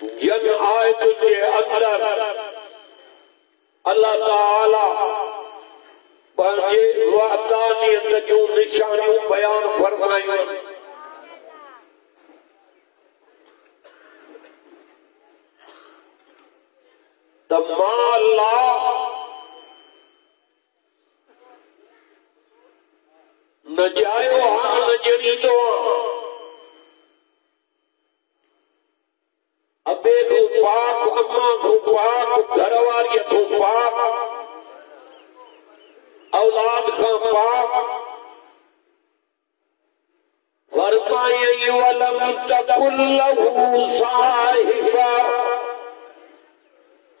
जन आयतुन जे अंदर अल्लाह ताला पंहिंजे वहदानियत जूं निशानियूं बयान फरमायूं। त मां अल्लाह न जायो हां न जड़ींदो आहियां, अबे तूं पाक, अम्मा तूं पाक, घर वारीअ तूं पाक, औलाद खां पाक। फरमायई वलम तकुल लहू साहिबा,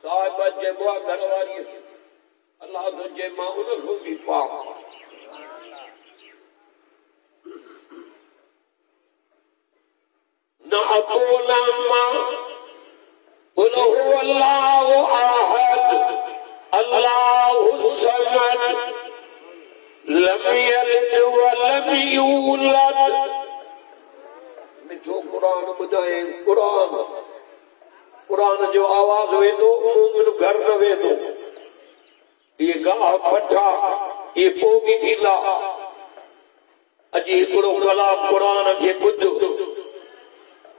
साहिबा चइबो आहे घर वारीअ खे। अल्लाह तुंहिंजे मां उन खां बि पाक। न अबो न अम्मा, कुल हुव अल्लाहु अहद अल्लाहु समद लम यलिद वलम यूलद। मिठो क़ुरान ॿुधाए, क़ुरान जो आवाज़ वेंदो, मोमिन घर न वेंदो। ये गाह पठा ये पोगी थींदा। अॼु हिकिड़ो कलाक क़ुरान खे ॿुध,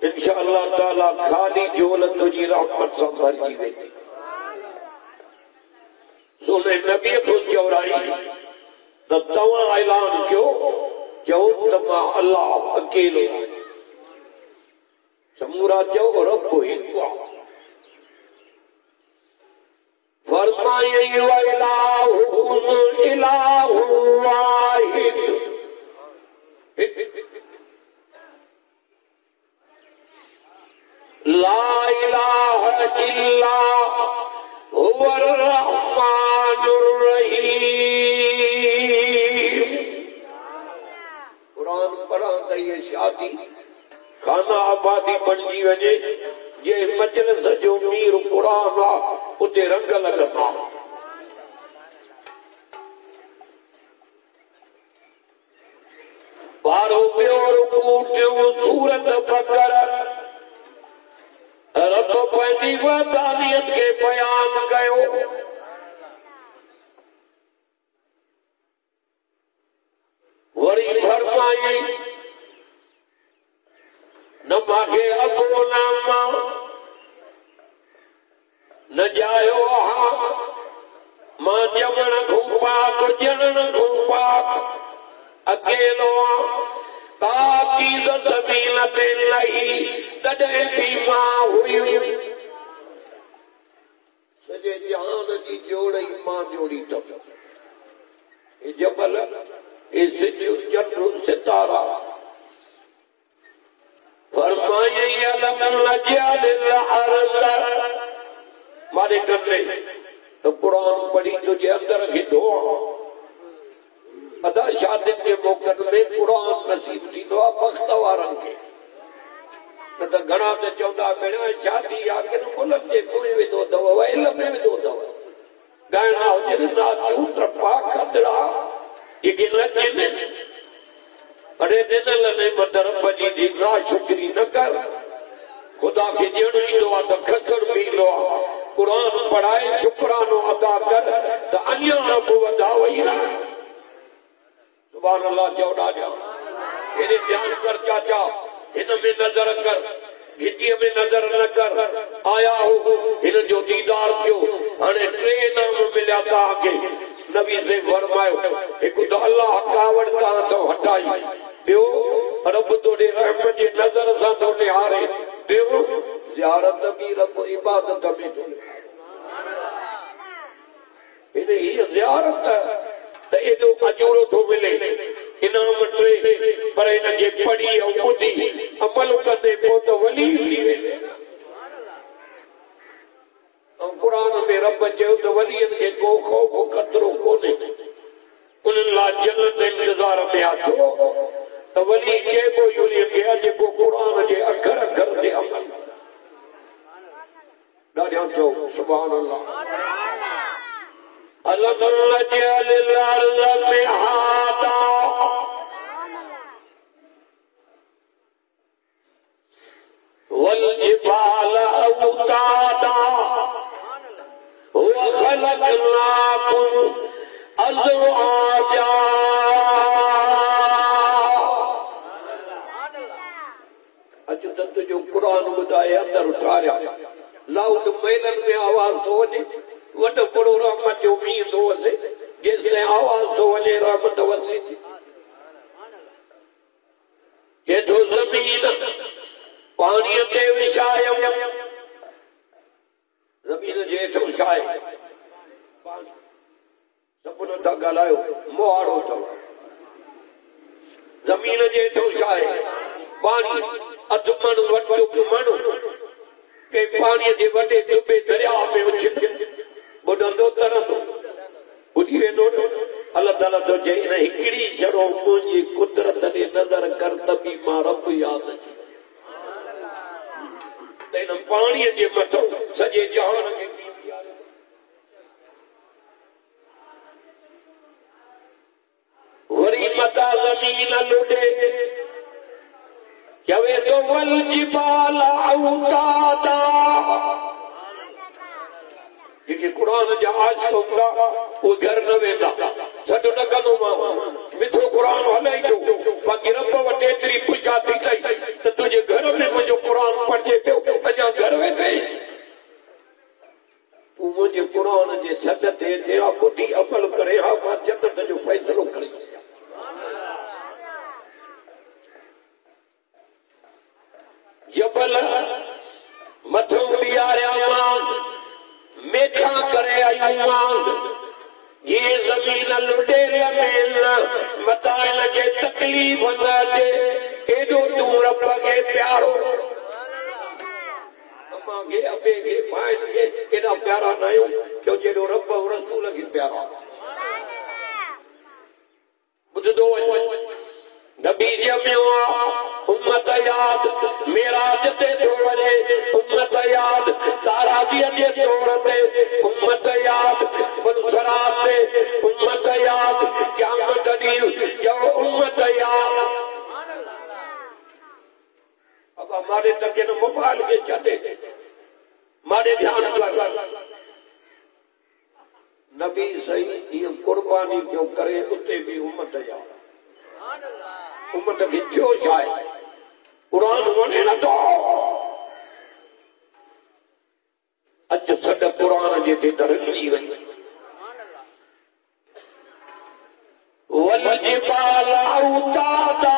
इंशाअल्लाह ताला खाली झोल तुंहिंजी रहमत सां भरिजी वेंदी। सोने नबी खे चवराई त तव्हां ऐलान कयो, चओ त मां अल्लाह अकेलो आहियां। समूरा चओ रब हिकु आहे। फरमायई व इलाहुकुम इलाहु वाहिद, ला इलाहा इल्ला हुवर रहमानुर रहीम। कुरान पढ़ा त ये शादी खाना आबादी बणजी वञे। जे मजलिस जो मीर कुरान आहे उते रंग लॻंदा। बारो ॿियो रुकू टियों सूरत बक़रा। रब पंहिंजी वहदानियत खे बयान कयो। वरी फरमायई न मांखे अबो न अम्मा, न जायो हां, मां ॼमण खां पाक, ॼणण खां पाक, अकेलो आहियां। ताक़ीद ज़मीन ते लही तॾहिं बि मां हुई। सॼे जहान जी जोड़ी मां जोड़ी अथमि। हे जबल, हे सिज, चंड, सितारा। फरमायई अलम नजअलिल अर्ज़, मारे करने तो कुरान पढ़ी तुझे अंदर खे धोआ। अदा शादियुनि जे मौक़नि में कुरान नसीब थींदो आहे बख़्त वारनि खे। न त घणा त चवंदा भेण शादी आहे किन मुल्क जे पोइ वेंदो अथव, वैल में वेंदो अथव। ॻाइणा हुजनि नाचूं ट्रपा खदड़ा जेके नचनि। अड़े ॾिनल नेमत रब जी नाशुक्री न कर। ख़ुदा खे ॾियणो ईंदो आहे त खसर बि ईंदो आहे। कुरान पढ़ाए शुक्रानो अदा कर त अञा रब वधा वई न। सुभान अल्लाह चओ ॾाढा। हेॾे ध्यानु कर चाचा, हिन में नज़र कर, घिटीअ में नज़र न कर। आया हो हिन जो दीदार कयो। हाणे टे नाम मिलिया तव्हांखे। नबी से फरमायो हिकु त अल्लाह कावड़ तव्हां तो हटाई, ॿियो रब तोड़े रहमत जे नज़र सां तो निहारे, ॿियो ज़ियारत बि रब इबादत में तो। हिन हीअ ज़ियारत त एॾो अजूरो थो मिले, इनाम टे, पर हिनखे पढ़ी ऐं ॿुधी अमल कंदे पोइ त वली थी वेंदे। ऐं क़ुरान में रब चयो त वलियनि खे को ख़ौफ़ ख़तरो कोन्हे, उन्हनि लाइ जन्नत इंतज़ार में आहे। छो त वली चइबो ई उन्हीअ खे आहे जेको क़ुरान जे अखर अखर ते अमल। ॾाढो चओ सुभान अल्लाह। अलम नजअलिल अर्ज़ मिहादा, वल जिबाल आजा अज त तुझो कुरान ॿुधाए अंदर उठारिया लाउड मेलनि में आवाज़ थो वञे वॾो बड़ो रहमत जो मींहुं थो वसे जेसिताईं आवाज़ थो वञे रहमत वसे हेठो ज़मीन पाणीअ ते विछायम ज़मीन जे हेठो छाहे पाणी सभु नथा ॻाल्हायो मोहाड़ो अथव ज़मीन जे हेठो छाहे पाणी अधु मण वॾो मण के पाणीअ जे वॾे दुबे दरिया में ॿुॾंदो तरंदो ॿुॾी वेंदो अलाह ताला तो चई न हिकिड़ी छड़ो मुंहिंजी कुदरत ॾे नज़र कर त बि मां रब यादि अची त हिन पाणीअ जे मथां सॼे जहान खे वरी मता ज़मीन लुॾे चवे तो वल जिबाल औतादा जेके क़ुरान जा आशिक़ हूंदा उहे घर न वेंदा सॾु न कंदो मां मिठो क़ुरान हलाई थो बाक़ी रब वटि एतिरी पुछा थी अथई त तुंहिंजे घर में मुंहिंजो क़ुरान पढ़िजे पियो अञा घर वेठे तूं मुंहिंजे क़ुरान जे सॾ ते अचे हा ॿुधी अमल करे हा मां जन्नत जो फ़ैसिलो करे जबल मथो बीहारिया मां मेखा करे आई मां ये ज़मीन लुॾे लमेल मता हिन खे तकलीफ़ न अचे एॾो तूं रब खे प्यारो अम्मा खे अबे खे भाइनि खे एॾा प्यारा न आहियूं जो जेॾो रब रसूल खे प्यारा ॿुधंदो वञ नबी ॼमियो आहे उम्मत याद मेराज ते थो वञे उम्मत याद तारावीअ जे तौर ते उम्मत याद मुनसरात ते उम्मत याद क़यामत ॾींहुं जो उम्मत याद अब हमारे तक न मोबाइल के छॾे मारे ध्यान कर नबी सही ईअं कुर्बानी पियो करे उते बि उम्मत याद उम्मत खे थियो छा आहे क़ुरान वणे नथो अॼु सॾ क़ुरान जे ते तरंदी वई वल जिबाल औतादा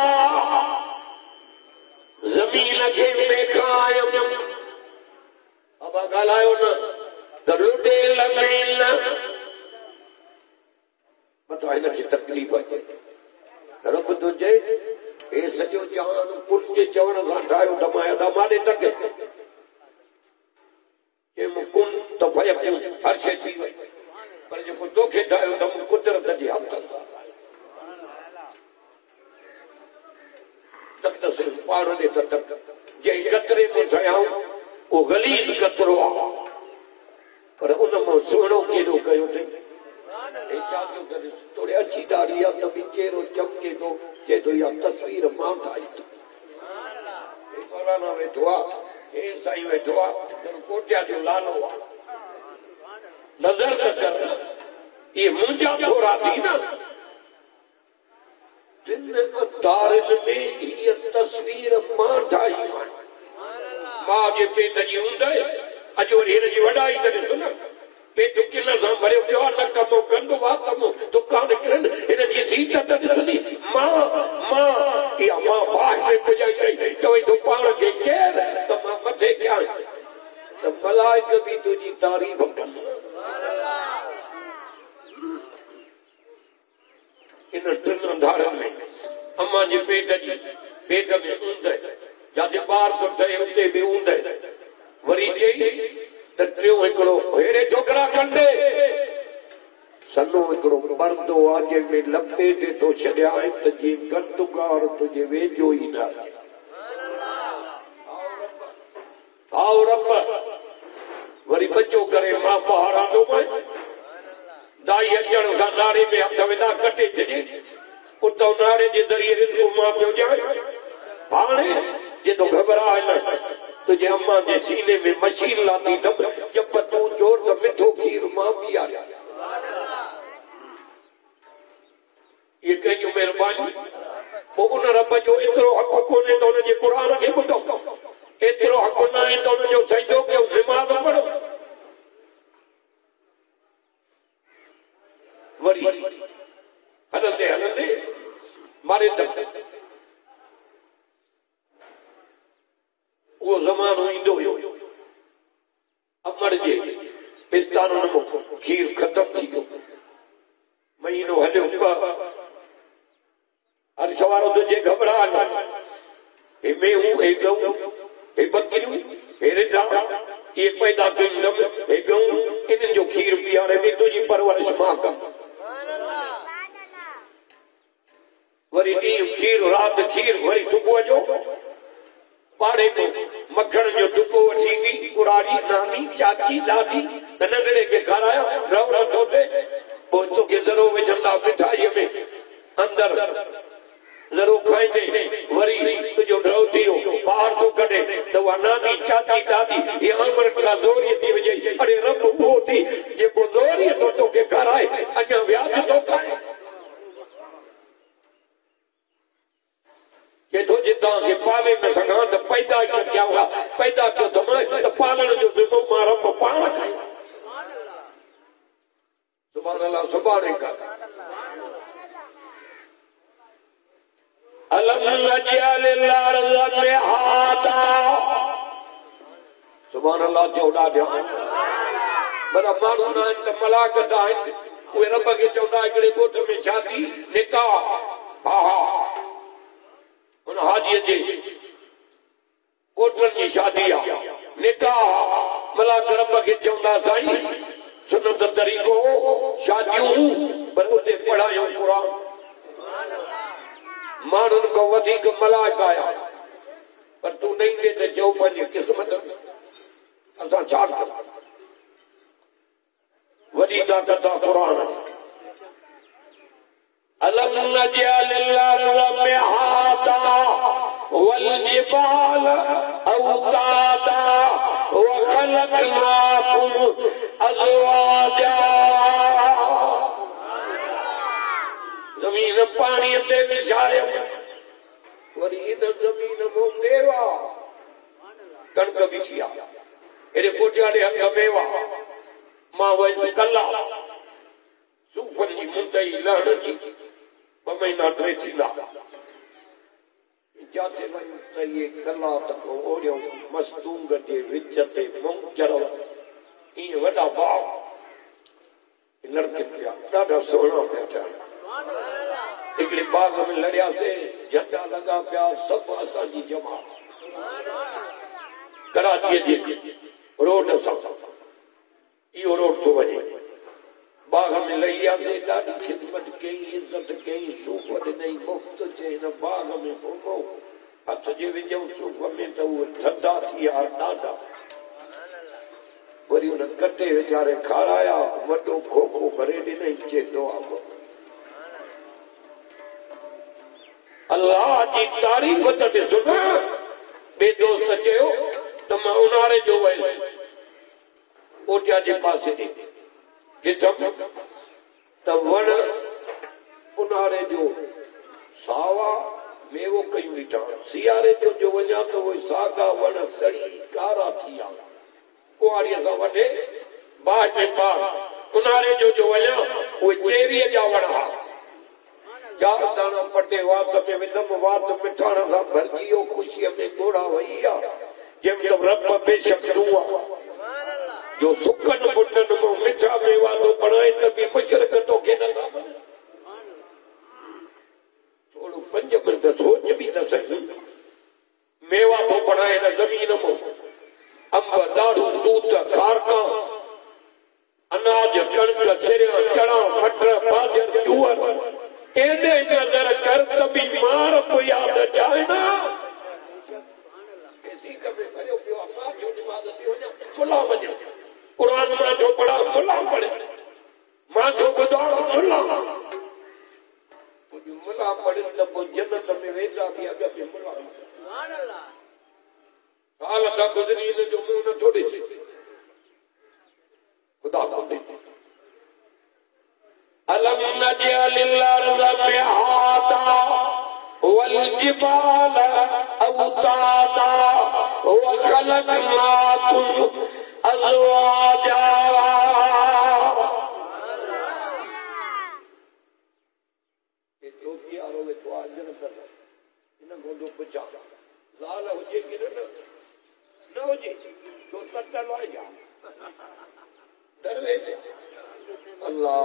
ज़मीन खे मेखायम अब ॻाल्हायो न त लुॾे लमेल मथां हिन खे तकलीफ़ अचे रब तो चए हे सॼो जहान पुल जे चवण सां ठाहियो त मां अदा माॾे तक चयमि कुन त फयकुन हर शइ थी वई पर जेको तोखे ठाहियो त मूं कुदरत जे हथ तक त सिर्फ़ु पाण ॾे त तक जंहिं कतरे में ठहियाऊं उहो गलीज़ कतरो आहे पर उन मां सुहिणो केॾो कयो अथई थोड़े अच्छी दाढ़ी आहे त बि चेहरो चमके थो चए थो इहा तस्वीर मां ठाही मौलाना वेठो आहे हे साईं वेठो आहे कोटिया जो लालो आहे नज़र न कर इहे मुंहिंजा थोरा थी न जिन तारनि में हीअ तस्वीर मां ठाही मां जे पेट जी हूंदे अॼु वरी हिन जी वॾाई करे ॾिसो न पेट किन सां भरियो पियो आहे न कमो कंदो आहे कमो तुका निकिरनि हिन जी सीट त ॾिसंदी मां इहा मां बाहि में पुॼाई अथई त वरी तूं पाण खे केरु त मां मथे कयां त मलाइक बि तुंहिंजी तारीफ़ कनि इन टिनि अंधारनि में अम्मा जे पेट में ऊंदहि जिते ॿार थो ठहे उते बि ऊंदहि वरी चई त टियों हिकिड़ो अहिड़े छोकिरा कंदे सन्नो हिकिड़ो पर्दो आहे जंहिंमें लपेटे थो छॾिया आहिनि त जीअं गंदगार तुंहिंजे वेझो ई न आओ रब वरी बचो करे मां पहाड़ा थो पए दाई अचण सां नारे में हथ विधा कटे छॾे उतां नारे जे ज़रिए रिज़्क़ मां पियो ॼाणे हाणे जे तो घबराए न तुझे अम्मा जे सीने में मशीन लाती जब तू जोर तो मिठो खीर मां पी आ ये कहीं मेहरबानी वो उन रब जो एतिरो हक़ कोन्हे त उनजे क़ुरान खे ॿुधो, एतिरो हक़ न आहे त उनजो सजदो कयो, निमाज़ पढ़ो। वरी हलंदे हलंदे मारे वो ज़मानो ईंदो हुयो, अमर जे पिस्ताननि में खीर ख़त्म थी वियो, महीनो हलियो हर सवारो तुझे घबराहट, हे मेहूं, हे गऊं, हे बकरियूं, हे रिढा, ये पैदा कयूं, हे गऊं, इन्हनि जो खीर पीआरे बि तुंहिंजी परवरिश मां कम। वरी ॾींहुं खीर, राति खीर, वरी सुबुह जो पाड़े को मखण जो टुको वठी ईंदी, कुरारी, नानी, चाची, दादी, त नंढड़े खे खारायो, रव नथो थिए, पोइ तोखे ज़रो विझंदा मिठाईअ में, अंदर ज़रो खाईंदे, वरी तुंहिंजो ड्रव थी वियो, ॿाहिरि थो कढे त उहा नानी, चाची, दादी, इहा आमरनि खां ज़ोरीअ थी विझे, अड़े रब उहो थी जेको ज़ोरीअ थो तोखे खाराए, अञा व्याज थो खाए। केथो जे तव्हांखे पाले न सघां त पैदा ई न कया हुआ, पैदा कयो त मां त पालण जो ज़िम्मो मां रब पाण खयो। सुभाणे अलाह सुभाणे कर। अलम नजअल अर्ज़ मिहादा, सुभाणे अलाह चौड़ा ध्यान भला माण्हू न आहिनि त मलाकत आहिनि, उहे रब खे चवंदा हिकिड़े ॻोठ में शादी निकाह, हा हा उन हाजीअ जे ॻोठनि जी शादी आहे, निकाह, मलाक रब खे चवंदा साईं सुनत तरीक़ो शादियूं, पर उते पढ़ायूं क़ुर, माण्हुनि खां वधीक मलाक आया, पर तूं न ईंदे त चओ पंहिंजी क़िस्मत असां छा कयूं। वॾी ताक़त आहे क़ुर। अलम नजअल अर्ज़ मिहादा वल जिबाल औतादा व खलक़नाकुम अज़वाजा, ज़मीन पाणीअ ते विछायो, वरी इन ज़मीन मां मेवा, कणिक विछी आहे, हेॾे कोठियाड़े हथ मेवा, मां वयसि कला, सूफ़नि जी मुंदई लहण जी 2 महीना 3 थींदा, जिथे वञूं त इहे कला त ओड़ियो मस्तूंग जे विच ते मुंचर, ईअं वॾा बाग लड़के पिया, ॾाढा सुहिणा पिया थियनि। हिकिड़े बाग में लड़ियासीं, झंडा लॻा पिया, सभु असांजी जमात, कराचीअ जे रोड सां इहो रोड थो वञे, बाग में लही वियासीं, ॾाढी ख़िदमत कई, इज़त कई, सूफ़ ॾिनई मुफ़्त जे हिन बाग में घुमो, हथ जे विझूं सूफ़ में त उहे थधा थी विया ॾाढा, वरी हुन कटे वीचारे खाराया, वॾो खोखो भरे ॾिनई, चेतो आहे अल्लाह जी तारीफ़ त ॾिसो न। ॿिए दोस्त चयो त मां उन्हारे जो वयुसि कोटिया जे पासे ॾे, ॾिठमि त वण उन्हारे जो सावा मेवो कयूं ॾिठा, सियारे जो वञा त उहे साॻा वण सड़ी कारा थी विया, कुआरीअ सां वढे बाहि में बाहि, उन्हारे जो वञा उहे चेरीअ जा वण हुआ, 4 दाणा पटे वात में विधमि, वात मिठाण सां भरिजी वियो, ख़ुशीअ में ॻोड़ा वही विया, जंहिं महिल रब बेशक तूं आहे जो सुखनि बुटनि मां मिठा मेवा थो बणाए त बि मुशरिक तोखे नथा वञनि। थोरो 5 मिंट सोच बि न सघूं, मेवा थो बणाए न ज़मीन मां, अंब, ॾाढ़ू, तूत, कारका, अनाज, कणिक, सिरिया, चणा, मटर, बाजर, जूअर, एॾे नज़र कर त बि मार को याद अचाए न। मुला वञो, क़ुर मां छो पढ़ा, मुला पढ़े, मां छो ॿुधां, मुला पढ़े त पोइ जन्नत में वेंदा बि अॻ में मुला, हाल खां गुज़री हिन जो मुंहुं नथो ॾिसे, ख़ुदा अलम नजअल अर्ज़ मिहादा औलादा व खलकनाकुम अज़वाजा। लाल हो जे कि न हो जे तो तत्ल आ जा दरवेश अल्लाह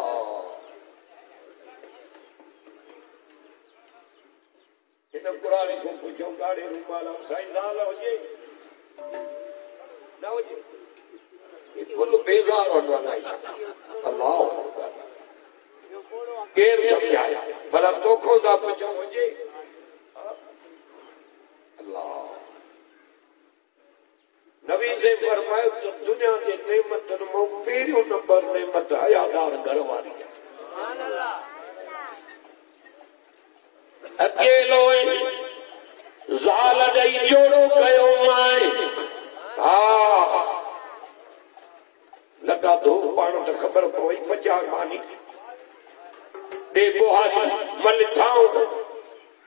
इन कुरान को पूछो गाड़े रूमाल साईं लाल हो जे न हो जे ये कुल बेजार होने वाला है। अल्लाह केर समझाया भला तोखो दा पूछो हो जे नबी से फरमाया तो दुनिया के नेमतन में पहिरियों नंबर नेमत हयादार घर वारी अकेलो ज़ाल ॾेई जोड़ो कयो माए। हाँ लॻा धो पाण त ख़बर पई पचा कानी बे बुहारी मल थाऊं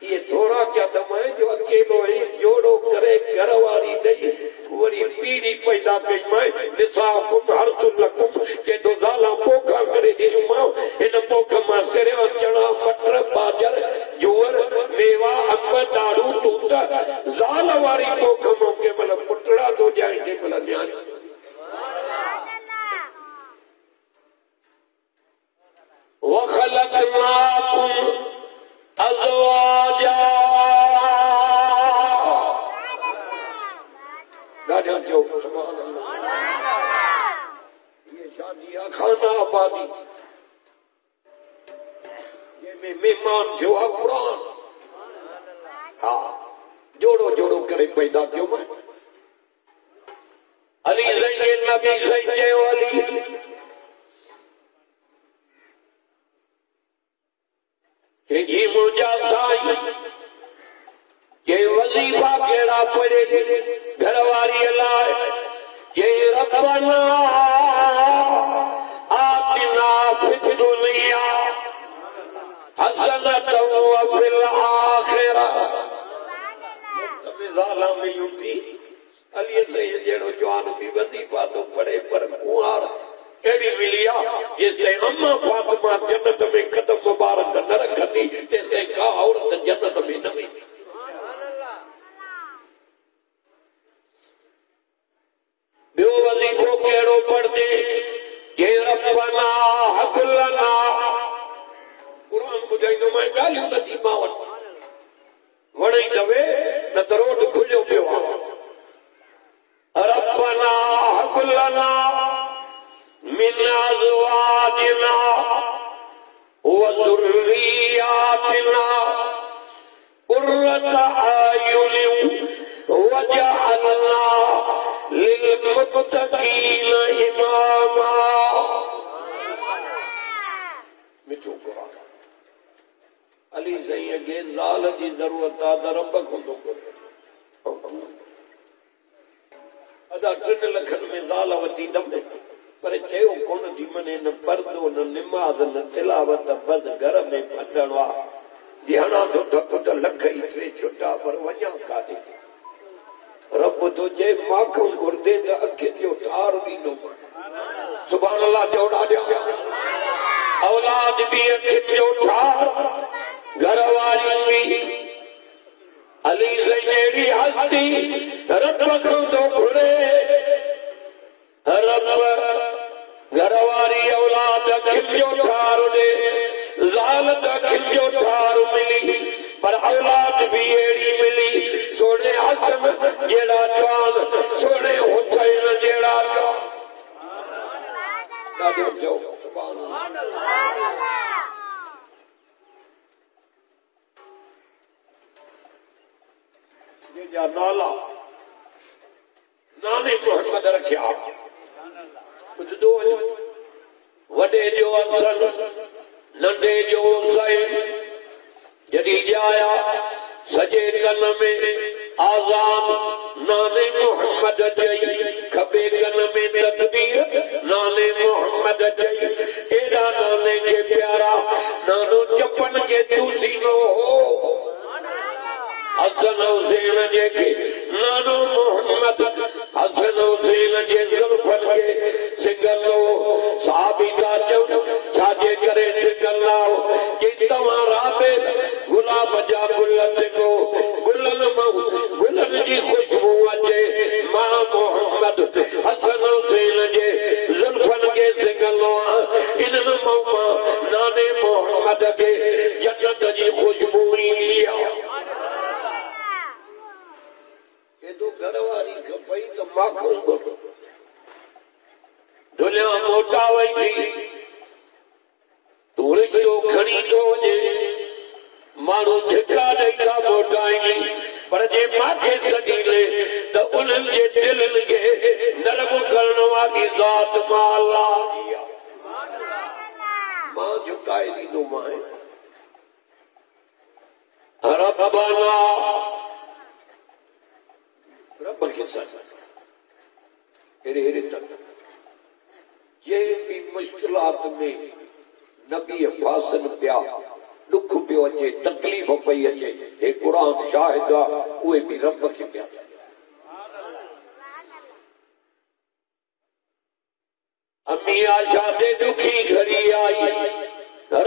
ये थोड़ा क्या दम है जो अकेलो ही जोड़ो करे घर वारी दई वरी पीड़ी पैदा कई मैं निसाकुम हरसुलकुम के दो ज़ाला पोखा करे ॾियूं मां इन पोख मां सिरियो चणा मटर बाजर जूअर मेवा अंब ॾाढ़ू तूत ज़ाल वारी पोख मां के मल पुटड़ा तो जाए के मल न्याण व खलकनाकुम अज़वाजा। जो ये शादी खाना आबादी ये में मेहमान जो है कुरान। हाँ जोड़ो जोड़ो करे पैदा क्यों मैं अली सही नबी सही अली जी मुझा साईं के वजीफा केड़ा पड़े घर वारी लाए ये रब्बना आतिना फिद दुनिया हसनतन व फिल आखिरह। ज़ाला में यूंदी अली से जेड़ो जवान भी वजीफा तो पढ़े पर कुआर एड़ी मिलिया जिससे अम्मा फातिमा जन्नत में कदम मुबारक न रखती जैसे का औरत जन्नत में न मिली। बियो वजीफो केड़ो पढ़ दे ये रब्बना हब लना कुरान बुझाइंदो मैं गालियूं नथी मावट वणे दवे न त रोड खुलियो पियो आहे। रब्बना हब लना मिन अज़वाजिना व ज़ुर्रियातिना क़ुर्रता अयुनिन वजअलना लिलमुत्तक़ीन इमामा। मिठो कुरान अली सही के ज़ाल जी ज़रूरत आहे त रब खुंदो कोन्हे अदा 3 लखन में ज़ाल वती दम पर चयो कोन थी मने न पर्दो न निमाज़ न तिलावत बस घर में फटण वा ॼणा तो थक त लख ई 3 छुटा पर वञा काॾे रब तो जे माखो घुरदे त अख जो तार ॾींदो सुभान अल्लाह चौड़ा ॾिया औलाद भी अख जो तार घर वारी भी अली ज़ैनेरी हस्ती रब खुदो घुरे रब घर वारी औलाद खिलियो ठार दे ज़ाल खिलियो ठार मिली पर औलाद भी अड़ी मिली सोने हसन जेड़ा जवान सोने हुसैन जेड़ा सुभान अल्लाह। जा नाला नाने मोहम्मद रखिया वडे जो असल नंढे जो हुसैन जॾहिं ॼाया सॼे कन में आज़ान नाने मोहम्मद चई खबे कन में तकबीर नाने मोहम्मद चई एॾा नाने खे प्यारा नानो चपन खे चूसींदो हो हसन हुसैन जेके हुसैन जे जुल्फन के सिंगलो साहबी का चौन छाजे करे सिंगलाओ कि तव्हां राबे गुलाब जा गुल सिंगो गुलन मऊ गुलन जी खुशबू अचे मां मोहम्मद हसन हुसैन जे जुल्फन के सिंगलो इन्हनि मऊ मां नाने मोहम्मद के जन्नत जी खुशबू ईंदी आहे। एॾो घरवारी खपई त माखूं घुरो दुनिया मोटा वई थी तूं रिश्तो खणी थो वञे माण्हू धिका ॾेई था मोटाइनि पर जे माखे सॾीले त उन्हनि जे दिलनि खे नरम करण वारी ज़ात मां अल्लाह जी आहे। मां झुकाए ॾींदोमांइ रब्बाना रब खे अहिड़े तक जे भी मुश्किलात में नबी फासन पिया दुख पियो अचे तकलीफ़ पई अचे हे क़ुरान शाहिद आहे उहे बि रब खे पिया अम्मी आशा ते दुखी घड़ी आई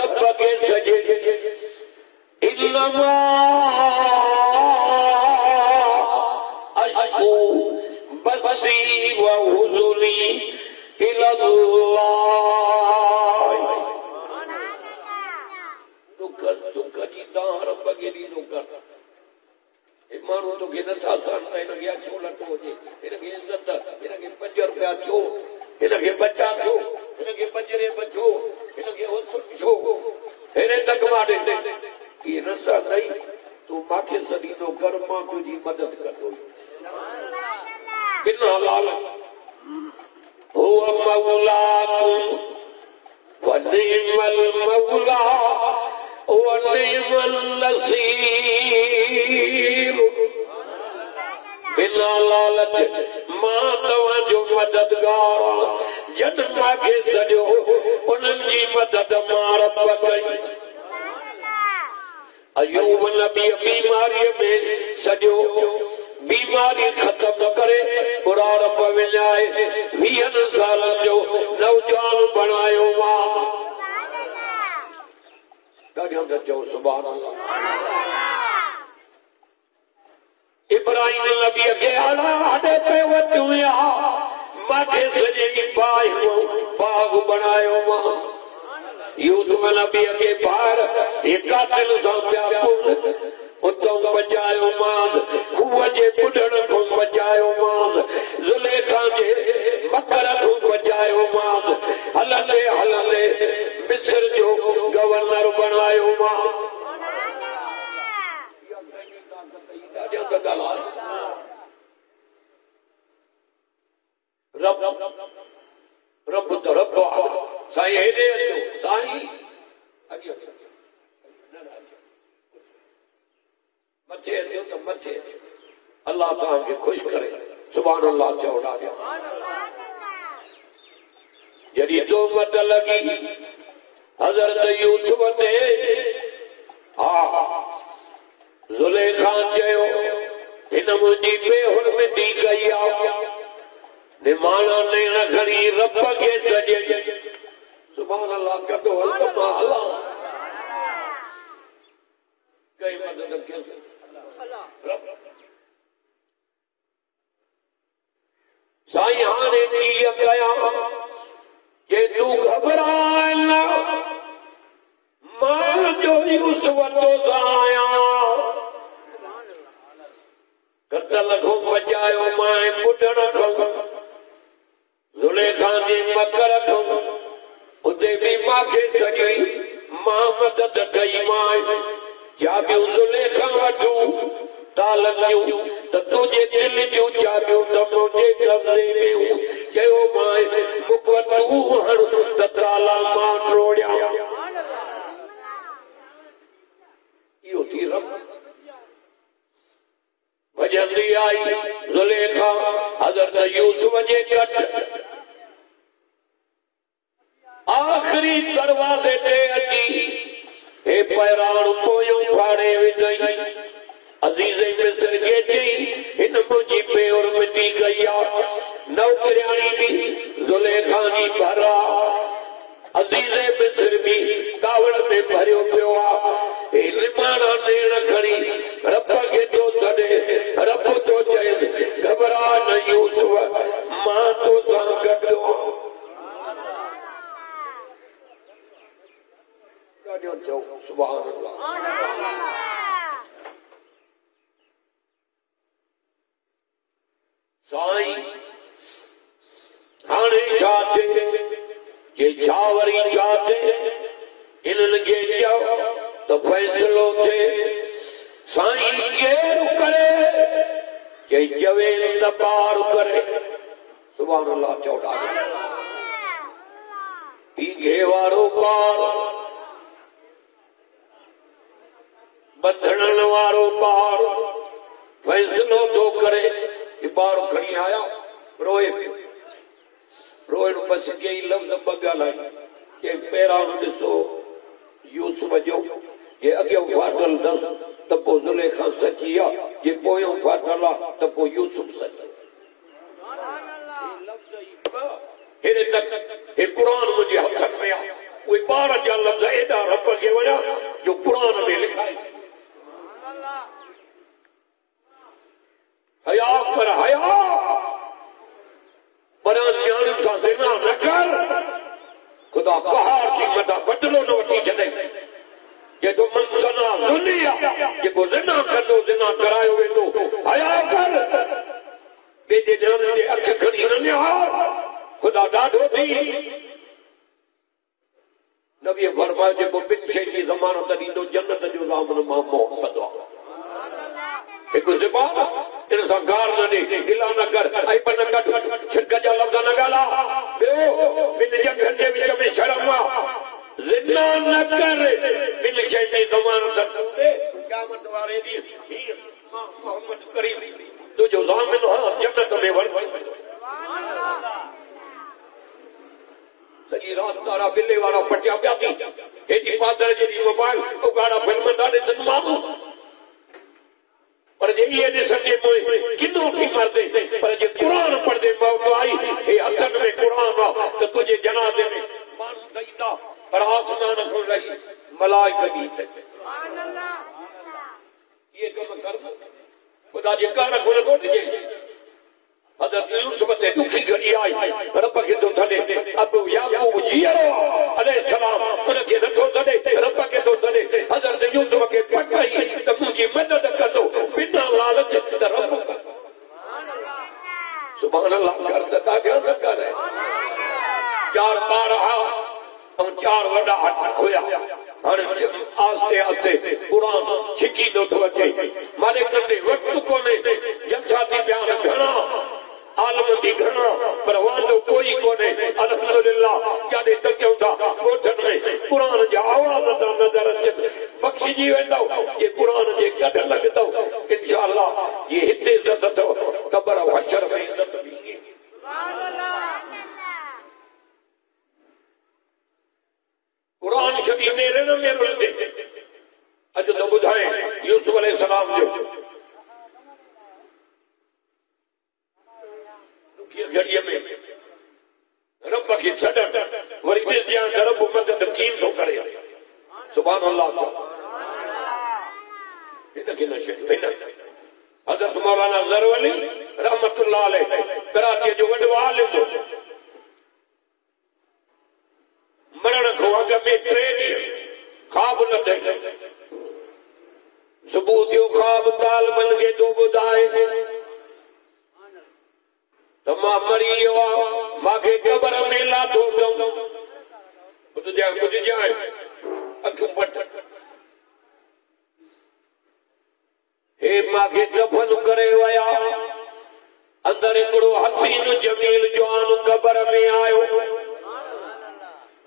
रब खे सजे इल्लमा अशकू बसी व हुज़ुनी इल्लल्लाह दुख जी दां रब खे ॾींदो कर माण्हू तोखे नथा सन हिनखे अचो लटो हुजे हिनखे इज़त हिनखे 5 रुपया छो हिनखे बचा छो हिनखे बजरे बचो हिनखे हुस्न छो हेरे तक मारे ये नसा नहीं तू माखे सदीनो कर मां तुझी मदद करदो बिना लालच हुवा मौलाकुम व निअमल मौला व निअमल नसीर बिना लालच मां तव्हां जो मददगार जद माखे सॼो उन्हनि जी मदद मां रब कई अयूब नबी बीमारी में सॼो बीमारी खत्म करे क़ुरान रब विञाए 20 सालनि जो नौजवान बणायो मां ॾाढो त चओ सुभान अल्लाह। इब्राहिम नबी खे हाणे पे वठिया माखे सॼे बाग बणायो मां यूसुफ नबी के बाहर कातिल सां पिया पुन उतां बचायो मांस खूह जे बुढण खां बचायो मांस ज़ुलेखा जे मकर खां बचायो मांस हलंदे हलंदे मिस्र जो गवर्नर बणायो मां रब तो रब साईं हेॾे अचो साईं मथे अचो त मथे अल्लाह तव्हांखे ख़ुशि करे सुभान अल्लाह चओ ॾाढा जॾहिं तोहमत लॻी हज़रत यूसुफ ते हा ज़ुलेखा चयो हिन मुंहिंजी बेहुरमती कई आहे निमाणा नेण खणी रब खे सॼे सुभान अल्लाह कढो हल त मां हलां कई मदद कयोसि साईं हाणे कीअं कयां जे तूं घबराए न मां जो यूसुफ तो आहियां कतल खां बचायो मां बुढण खां ज़ुलेखा जे मकर खां उते बि माखे सॼी मां मदद कई मां चाबियूं ज़ुलेखा वठूं तालनियूं त तुंहिंजे दिल जूं चाबियूं त मुंहिंजे कब्ज़े में चयो मां मुख तूं हण त ताला मां टोड़ियां इहो थी रब भॼंदी आई ज़ुलेखा हज़रत यूसुफ जे घट आख़िरी दरवाज़े ते अची हे पैराण पोयूं फाड़े विधई अज़ीज़ मिस्र खे चई हिन मुंहिंजी बेउरमती कई आहे 9 नौकरियानी भी जुलेखानी भरा अजीज़े मिस्र भी कावड़ में भरियो पियो आहे निमाणा नेण खणी रब खे तो छॾे रब तो चए घबरा न यूसुफ मां तो सां गॾु सुभान अल्लाह। साईं हाणे छा थिए जे छा वरी छा थिए इन्हनि खे चयो त फ़ैसिलो थिए साईं केरु करे जे चवे न पार करे सुभान अल्लाह चौड़ा ईगे वारो पार बंधण वारो पार फैसलो तो करे बार खणी आया रोए रोए बस कई लफ्ज़ बगल है के पेरा ॾिसो यूसुफ जो ये अॻियो फाटल दस त पोइ ज़ुलेखा सची आहे जे पोयों फाटल आहे त पोइ यूसुफ सची हेॾे तक हे क़ुर मुंहिंजे हथनि में आहे उहे ॿार जा लफ़्ज़ एॾा रब खे वञा जो क़ुर में लिखाए हया कर हया पर न्याणी सां ज़िना न कर खुदा कहार जी मथा बदिलो न वठी छॾे जेको मन सना ज़ुनी आहे जेको ज़िना कंदो ज़िना करायो वेंदो हया कर ॿिए जे न्याणे जे अख खणी न निहार खुदा ॾाढो थी नबी फरमायो जेको ॿिनि शइ जी ज़मानत ॾींदो जन्नत जो ज़ामन मां मोहम्मद आहे हिकु ज़बान इन सां गार न ॾे गिला न कर ऐब न कढ छिक जा लफ़्ज़ न ॻाल्हा ॿियो ॿिनि जंगनि जे विच में शर्म आहे ज़िना न कर ॿिनि शइ जी ज़मानत कंदे क़यामत वारे ॾींहुं मां मोहम्मद करीम तुंहिंजो ज़ामिन आहे जन्नत में वञ सॼी राति तारा बिले वारा पटिया पिया थी हेॾी पादर जहिड़ी मोबाइल उगाड़ा फिल्म था ॾिसनि माण्हू पर जे इहे ॾिसंदे पोइ किनो थी मरदे पर जे क़ुर पढ़दे मौत आई हे हथनि में क़ुर आहे त तुंहिंजे जनाज़े में माण्हू ॾईंदा पर आसमान खां रही मलाइक बि इहे कम कर ख़ुदा जे कहर खां नथो ॾिजे हज़रत यूसुफ ते ॾुखी घड़ी आई रब खे थो छॾे अबू याकूब जीअरो अलैहिस्सलाम उनखे नथो छॾे रब खे थो छॾे हज़रत यूसुफ खे पक आई त मुंहिंजी मदद कंदो बिना लालच त रब सुभान अल्लाह कर त ताॻियां न कर चार ॿार ऐं चार वॾा हुया हाणे आस्ते आस्ते क़ुर छिकींदो थो अचे माने कंदे वक़्तु कोन्हे जलसा थी पिया घणा आलम भी घणा पर वांदो कोई कोन्हे अल्हम्दुलिल्लाह जाॾे तकियूं था ॻोठनि में क़ुर जा आवाज़ था नज़र अचनि बख़्शिजी वेंदव जे क़ुर जे गॾ लॻंदव इंशाअल्लाह ये हिते इज़त अथव क़बर हशर में इज़त बि क़ुर छॾी नेरे न मिलंदे अॼु त ॿुधाए यूसुफ अलैहिस्सलाम जो घड़ीअ में रब खे छॾण वरी ॾिसजां त रब मदद कीअं थो करे सुभान अल्लाह हिनखे न छॾ हिन हज़रत मौलाना ज़रवली रहमतुल्लाह अलैह कराचीअ जो वॾो आलिम हो मरण खां अॻु में 3 ॾींहं ख़्वाब न थिए सुबुह थियो ख़्वाब तालमन खे थो ॿुधाए त मां मरी वियो आहियां मूंखे क़बर में लाथो पियो ॿुधजांइ अखियूं पट हे मूंखे दफ़न करे विया अंदर हिकिड़ो हसीन जमील जवान क़बर में आयो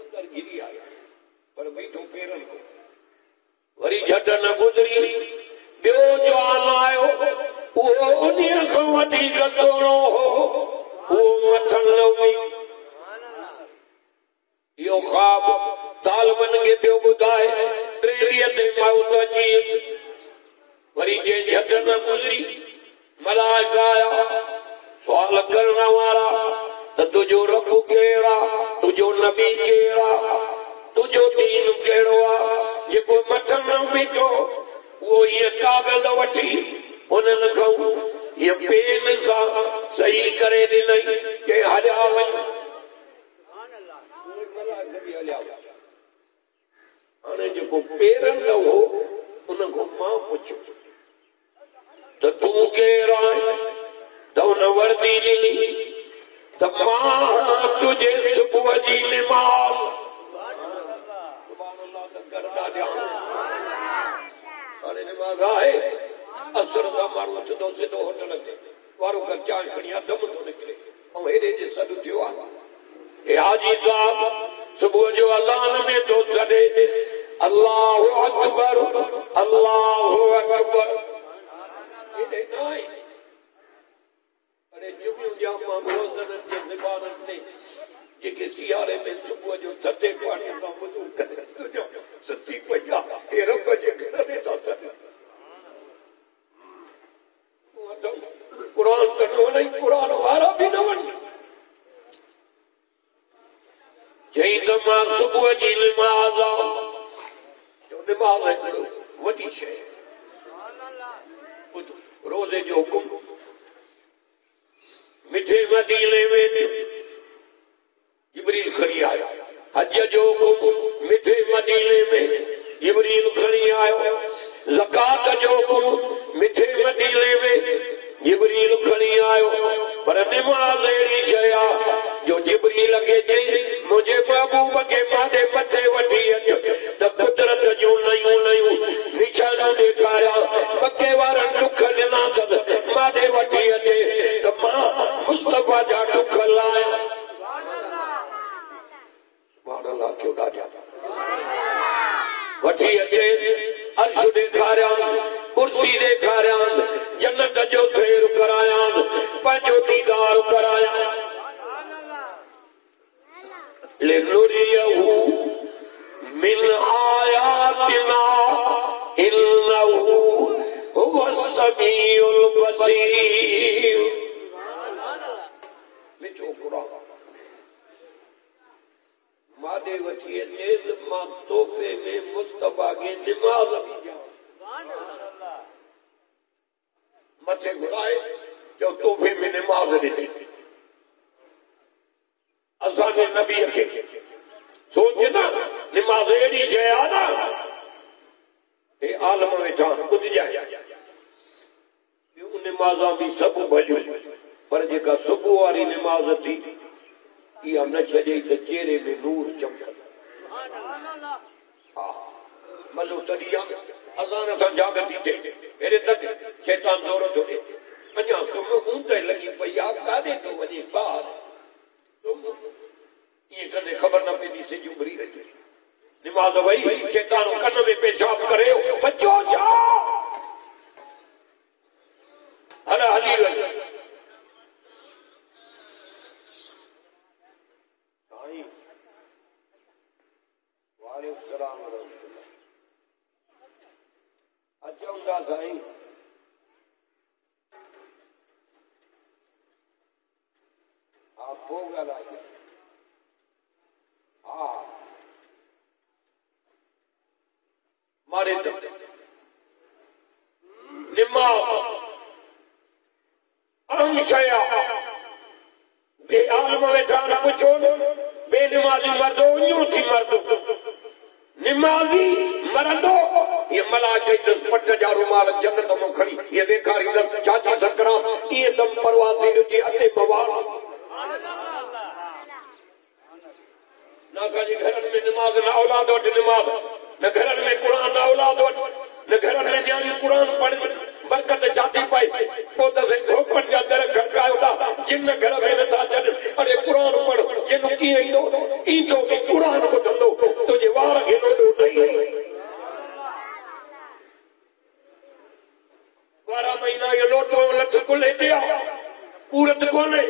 अंदर गिरी आयो पर बीठो पेरनि को वरी झट न गुज़री ॿियो जवान आयो उहो उन्हीअ खां वधीक सुहिणो हो उहो मथनि न हुई इहो ख़्वाब तालमन खे पियो ॿुधाए 3 ॾींहं ते मौत अची वरी जंहिं झट न गुज़री मलाइका आया सुवाल करण वारा मर्द वठी उन्हनि खां ये पेन सा सही करे ॾिनई के हलिया वञ हाणे जेको पेरनि न हो उन खां मां पुछो त तूं केरु आहीं त उन वर्दी ॾिनी त मां तुंहिंजे सुबुह जी निमाज़ हाणे निमाज़ आहे असर सां माण्हू सिधो सिधो होटल ते वारो घर चांहि खणी दम थो निकिरे ऐं हेॾे जे सॾु थियो आहे हे हाजी साहब सुबुह जो अज़ान में थो छॾे अल्लाहु अकबर अल्लाहु अकबर हेॾे न आहे अरे जुमियूं जाम माण्हू रोज़ननि जे ज़बाननि ते जेके सियारे में सुबुह जो थधे पाणीअ सां वुज़ू करे सची पई आहे हे रब जे घर में था क़ुरान त न वञे क़ुरान वारा बि न वञनि चई त मां सुबुह जी निमाज़ आहे निमाज़ हिकिड़ो वॾी शइ रोज़े जो हुकुम मिठे मदीने में जिब्रील खणी आयो हज जो हुकुम मिठे मदीने में जिब्रील खणी आयो ज़कात जो हुकुम मिठे मदीने में जिब्रील खणी आयो पर निमाज़ अहिड़ी शइ आहे जो जिब्रील खे चई मुंहिंजे महबूब खे माॾे मथे वठी अच त कुदरत जूं नयूं नयूं निशानियूं ॾेखारियां पके वारनि ॾुख ॾिना अथसि माॾे वठी अचे त मां मुस्तफ़ा जा ॾुख लाहियां वठी अचे अर्श ॾेखारियां कुर्सी ॾेखारियां जन्नत जो सैर करायां पंहिंजो दीदार करायां लिनुरियहु मिन आयातिना इन्नहु हुवस समीउल बसीर मिठो क़ुरान माॾे वठी अचे मां तोहफ़े में मुस्तफ़ा खे निमाज़ बि ॾियां मथे घुराए जो तोहफ़े में निमाज़ ॾिनी असांजे नबीअ खे सोच न निमाज़ अहिड़ी शइ आहे न हे आलम वेठा ॿुधजाए ॿियूं निमाज़ां बि सभु भॼियूं पर जेका सुबुह वारी निमाज़ थी इहा न छॾे त चेहरे में नूर चमकंदो हा मज़ो तॾहिं आहे अज़ान सां जागती थिए हेॾे तक शैतान ज़ोर थो ॾे अञा सुम्ह ऊंद लॻी पई आहे काॾे थो वञे ॿार इएं कंदे ख़बर न पवंदी सिज उभरी अचे निमाज़ वई शैतान कन में पेशाब करे बचो छा हली वई अचूंगा साईं हा पोइ ॻाल्हाए हा मारे निमाज़ अहम शइ आहे बे आलम वेठा न पुछो बे निमाज़ी मरदो यूं थी मरदो निमाज़ी मरंदो ये मलाके 10 पट जा रुमाल जन्नत में खड़ी ये बेकारी दम चाची सकरा ये दम परवाती जी अते बवाल ना साजी घरन में नमाज ना औलाद वट नमाज न घरन में कुरान ना औलाद वट न घरन में न्याणी कुरान पढ़ बरकत जाती पाई पोत से खोपन जा दर खड़कायो था जिन घर में नथा जन अरे कुरान पढ़ जिन की ईंदो भी कुरान ॿुधंदो तुझे वार खे लोॾो नहीं 12 महीना ये लोटो लठ कुले दिया पूरत कोने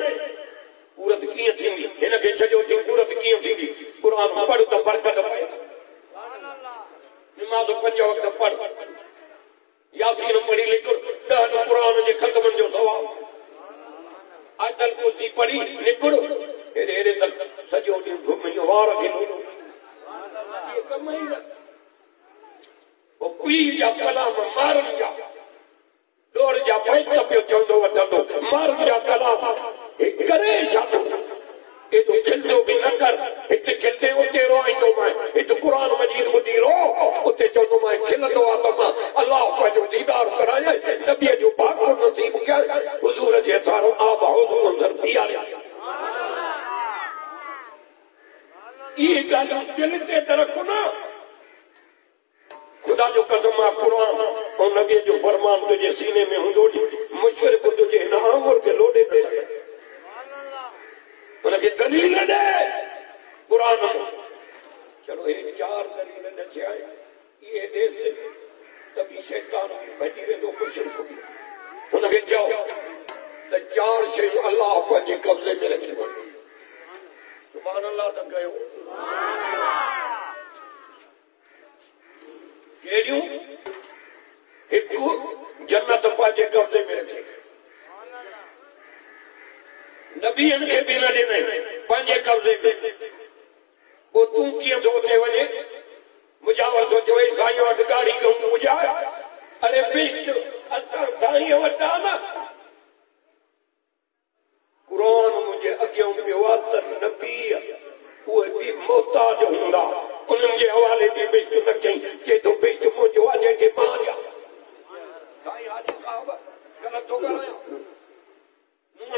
पूरत कीअं थींदी हिन खे छॾियो थी पूरत कीअं थींदी कुरान पढ़ त बरकत पए निमाज़ 5 वक़्त पढ़ यासीन पढ़ी लिख 10 कुरान जे ख़त्मनि जो सवाब आयतल कुर्सी पढ़ी निकुर हेॾे हेॾे तक सॼो ॾींहुं घुमी वार खे लोॾो ये कम ई न पोइ पीर जा कलाम मारनि जा फवाइद पियो चवंदो वठंदो मार जा कलाम करे छा ये तो खिलदो भी न कर हिते खिलदे उते रोईंदो मैं हिते कुरान मजीद ॿुधी रो उते चवंदो मैं खिलंदो आहे त मां अल्लाह पंहिंजो दीदार कराए नबीअ जो भाॻो नसीब कयां हुज़ूर जे हथां आब हौज़ मंज़र पीआरिया ये ॻाल्हियूं दिलि ते त रखो न खुदा जो कसम आहे कुरान ऐं नबीअ जो फरमान तुंहिंजे सीने में हूंदो मुशरिक तुंहिंजे हिन आंगुर खे लोॾे न उनखे दलील ॾे कुरान में चलो हे 4 दलील ॾसिया इहे ॾेस त बि शैतान भॼी वेंदो मुशरिक हुनखे चओ त 4 शयूं अलाह पंहिंजे कब्ज़े में रखी वठो सुभान अल्लाह त कयो कहिड़ियूं हिकु जन्नत पंहिंजे कब्ज़े में रखे नबीअनि खे बि न ॾिनई पंहिंजे कब्ज़े में पोइ तूं कीअं थो उते वञे मुजावर थो चवे साईं वटि गाड़ी कयूं मुजाए अरे बिश्त असां साईं वटि आहे न क़ुरान मुंहिंजे अॻियां पियो आहे त नबी उहे बि मोहताज हूंदा उन्हनि जे हवाले बि बिश्त न कई चए थो बिश्त मुंहिंजो आहे जंहिंखे मां ॾियां साईं हाजी साहब ग़लति थो ॻाल्हायां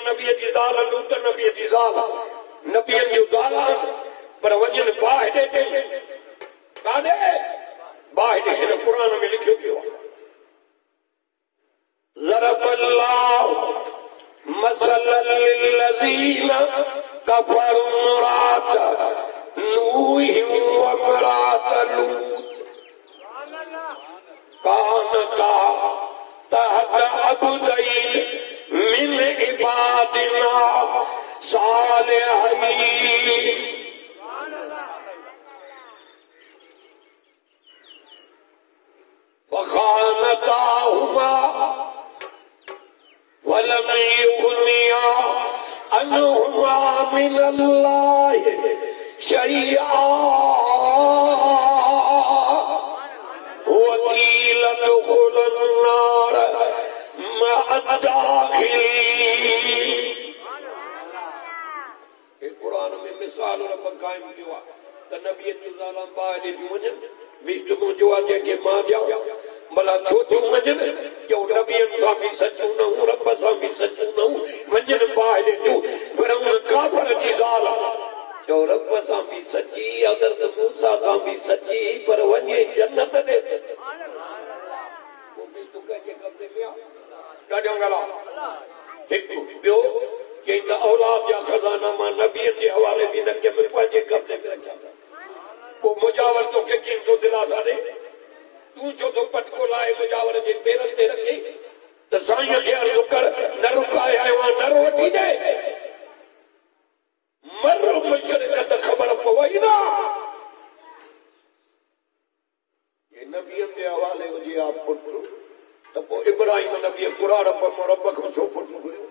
नबीअ जी ज़ाल लूत नबीअ जी ज़ाल नबीअनि जूं ज़ाल पर वञनि बाहि ॾे काॾे बाहि ॾे हिन क़ुरान में लिखियो पियो आहे ज़रब अल्लाहु मसलन लिल्लज़ीन कफ़रू इम्राअत नूह व इम्राअत लूत कानता तहत अबदैन मिन इबादिना सालिहीन फखानताहुमा वलम युगनिया अन्हुमा मिनल्लाहि शैआ वकील दुखुलन नार कुरान में मिसाल रब कायम कयो आहे त नबीअनि जूं ज़ालां ॿाहिरि ॾिठियूं वञनि बिश्त मुंहिंजो आहे जंहिंखे मां ॾियां भला छो थियूं वञनि जो नबीअनि सां बि सचूं न हूं रब सां बि सचूं न हूं वञनि ॿाहिरि ॾिठियूं पर हुन काफ़र जी ज़ाल चओ रब सां बि सची हज़रत मूसा सां बि सची पर वञे जन्नत ॾे कंहिंजे कब्ज़े में आहे ॾाढो ॻाल्हि हिकु ॿियो चई त औलाद जा खज़ाना मां नबीअनि जे हवाले बि न कंहिं पंहिंजे कब्ज़े में रखिया पोइ मुजावर तोखे कीअं थो दिलासा ॾे तूं छो थो पटको लाहे मुजावर जे पेरनि ते रखी त साईं खे अर्ज़ु कर न रुकाए आयो आहे न रोटी ॾे मर मुशरिक त ख़बर पवई न नबीअनि जे हवाले हुजे हा पुटु त पोइ इब्राहिम नबीअ कुराड़ रब खां छो पुटु घुरियो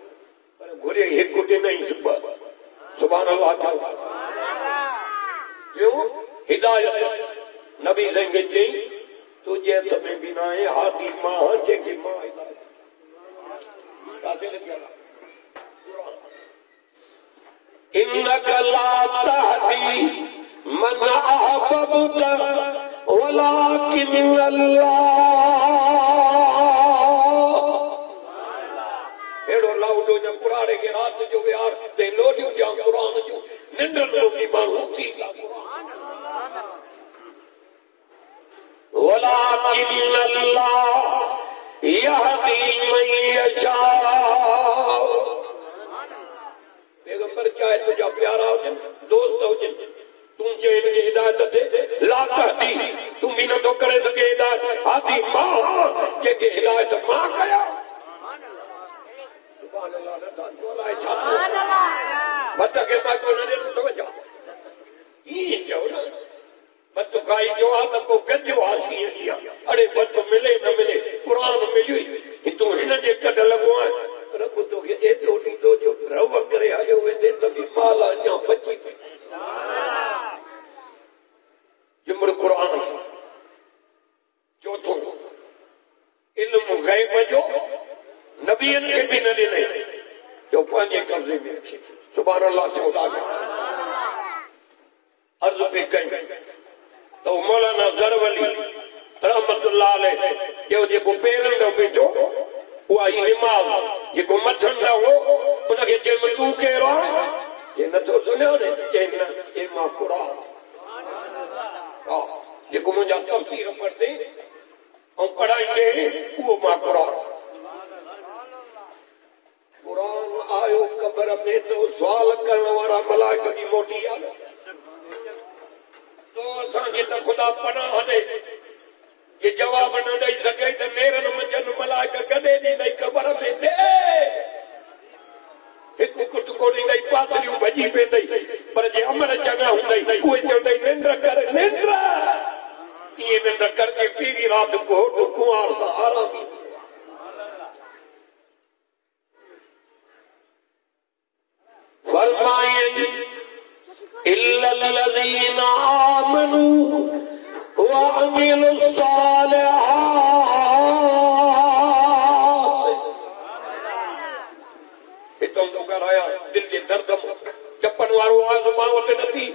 पर घुरे हिकु ॾिनई सुभान अल्लाह टियों हिदायत नबी साईं खे चई तुंहिंजे हथ में बि न आहे हादी मां जंहिंखे मां हिदायत किथे लिखियल आहे इन्नक ला तहदी मन अहबब्त वलाकिन अल्लाह एड़ो लाउडो न कुराड़े के रात जो यार ते लोडियो जा कुरान जो निंदन लोगी मानू थी वलाकिन अल्लाह यहदी मन यशा पैगंबर चाहे तुझा प्यारा हुजन दोस्त हुजन तुम जो इनके हिदायत दे ला तहदी तुम भी न तो करे सके हिदायत हादी मां जेके हिदायत मां कया सुभान अल्लाह सुभान अल्लाह बत के मां को न तो वजा ई जो ना बत खाई जो आ तो गजो आसी किया अरे बत मिले न मिले कुरान मिली तू हिन जे कड लगो है रब तो के ए रोटी तो जो रव करे आयो वेंदे तभी माला जा बची जिमर कुरान चौथो इल्म गैब जो नबी रहमतुल्लाह अलैह जो जेको पेरन रो बीठो उहा ई इमाम जेको मथन रो उनखे चयो तू केरु आहे ये नथो सुञो ने चई न ए मां क़ुरान हा जेको मुंहिंजा तफ़सीर पढ़ंदे ऐं पढ़ाईंदे उहो मां क़ुरान आयो कब्र में तो सवाल करण वारा मलाइका जी मोटी आया तो असांखे त ख़ुदा पनाह ॾे ये जवाब न ॾेई सघे त नेरनि मंझंदि मलाइका कॾहिं ॾींदई कब्र में दे हिकु कुटको ॾींदई पातरियूं भॼी पवंदई पर जे अमल चङा हूंदई उहे चवंदई निंड कर निंड इहे निंड करके पीरी राति घोट कुंवार सां आराम फरमाए इल्लल्लज़ीना आमनू व अमिलुस सालिहात हितों तो कराया दिल जे दर्द चपन वारो आज़मा वटि नथी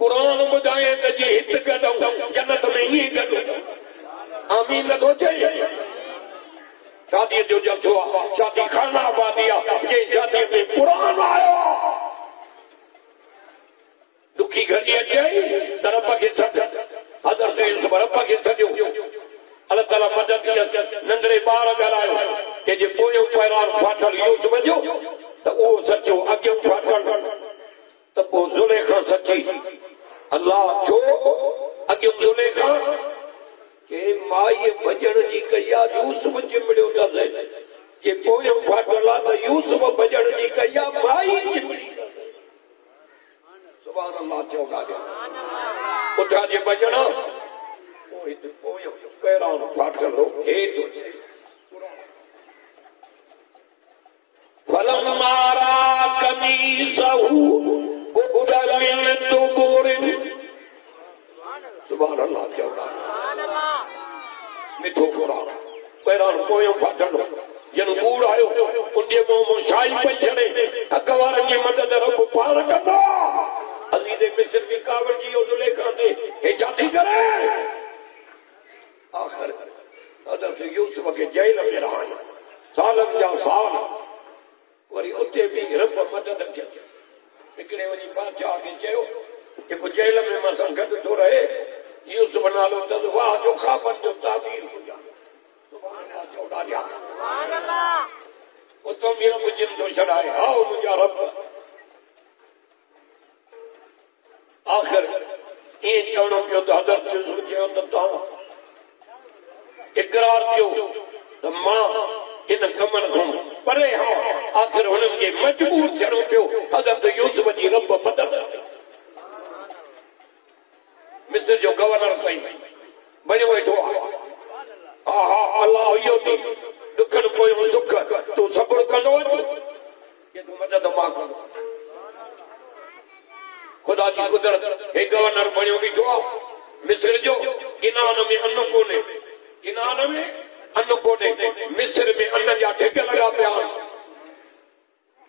क़ुरान ॿुधाए त जे हित गॾूं जन्नत में ईअं गॾु आमीन नथो चए शादी जो जलसो आहे शादी खाना आबादी आहे जे शादी में क़ुरान आयो दुखी घड़ी अचे त रब खे छॾ हज़रत यूसुफ रब खे छॾियो अल्लाह ताला मदद कयसि नंढड़े ॿार ॻाल्हायो कि जे पोयों पैरान फाटल यूसुफ जो त उहो सचो अॻियों फाटल त पोइ ज़ुलेखा सची अल्लाह छो अॻियों ज़ुलेखा के माई भॼण जी कई आहे यूसुफ चिमड़ियो अथसि जे पोयों फाटल आहे त यूसुफ भॼण जी कई आहे माई चिमड़ी सुभान अल्लाह चओ ॻाल्हि पुठियां जे भॼण पोयों पहिरां फाटल हो हेठि फलम्मा रअा कमीसहू क़ुद्द मिन दुबुर सुभान अल्लाह चओ मिठो क़ुरान पहिरां पोयों फाटल जन कूड़ आयो उनजे मुंहुं शाही पई छॾे हक़ वारनि जी मदद रब पाण कंदो अज़ीज़ मिस्र जी कावड़ जी ज़ुलेखा ते हे छा थी करे आख़िर हज़रत यूसुफ खे जेल में रहायो सालनि जा साल वरी उते बि रब मदद कई हिकिड़े वञी बादशाह खे चयो जेको जेल में मूंसां गॾु थो रहे यूसुफ नालो अथसि वाह जो ख़ाबर जो ताबीर हुजा उतो बि रब जिंदो छॾाए हा मुंहिंजा रब आख़िर ईअं चवणो पियो त हज़रत यूसुफ चयो त तव्हां इक़रार कयो त मां इन कमनि खां परे हा आख़िर हुननि खे मजबूर थियणो पियो हज़रत यूसुफ जी रब मदद मिस्र जो गवर्नर कई बणियो वेठो हा हा अल्लाह इहो थी ॾुखनि पोयों सुख तूं सबुर कंदो वञ तूं मदद मां कंदो ख़ुदा जी कुदरत हे गवर्नर बणियो बीठो आहे मिस्र जो किनान में अन्न कोन्हे किनान में अन्न कोन्हे मिस्र में अन्न जा ढिग लॻा पिया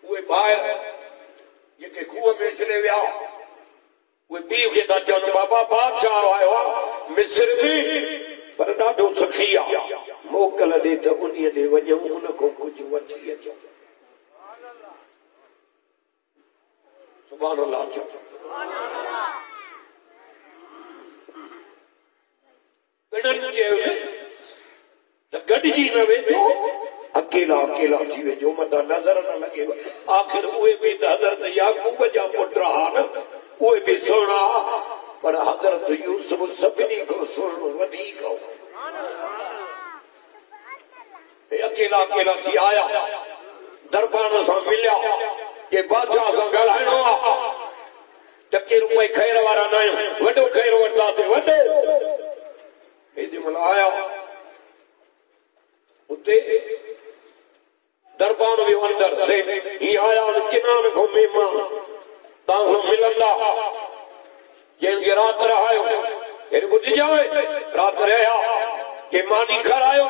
उहे ॿाहिरि जेके खूह में छिले विया उहे पीउ खे था चवनि बाबा बादशाह आयो आहे मिस्र में पर ॾाढो सखी आहे मोकल ॾे त उन्हीअ ॾे वञूं उन खां कुझु वठी अचूं सुभान अल्लाह चओ पिणनि चयो त गॾिजी न वेंदो अकेला अकेला थी वेंदो मथां नज़र न लॻे आख़िर उहे बि त हज़रत याकूब जा पुट हा न उहे बि सुहिणा पर हज़रत यूसुफ सभिनी खां सुहिणो वधीक हो अकेला अकेला थी आया दरबार सां मिलिया जे बादशाह सां ॻाल्हाइणो आहे टके रुपए ख़ैर वारा न आहियूं वॾो ख़ैर वठंदासीं वॾो हेॾी महिल आया उते दरबार वियो अंदरि हीअं आया किनान खां महिमान तव्हां सां मिलंदा जंहिंखे राति रहायो हेॾे ॿुधिजाए राति रहिया के मानी खारायो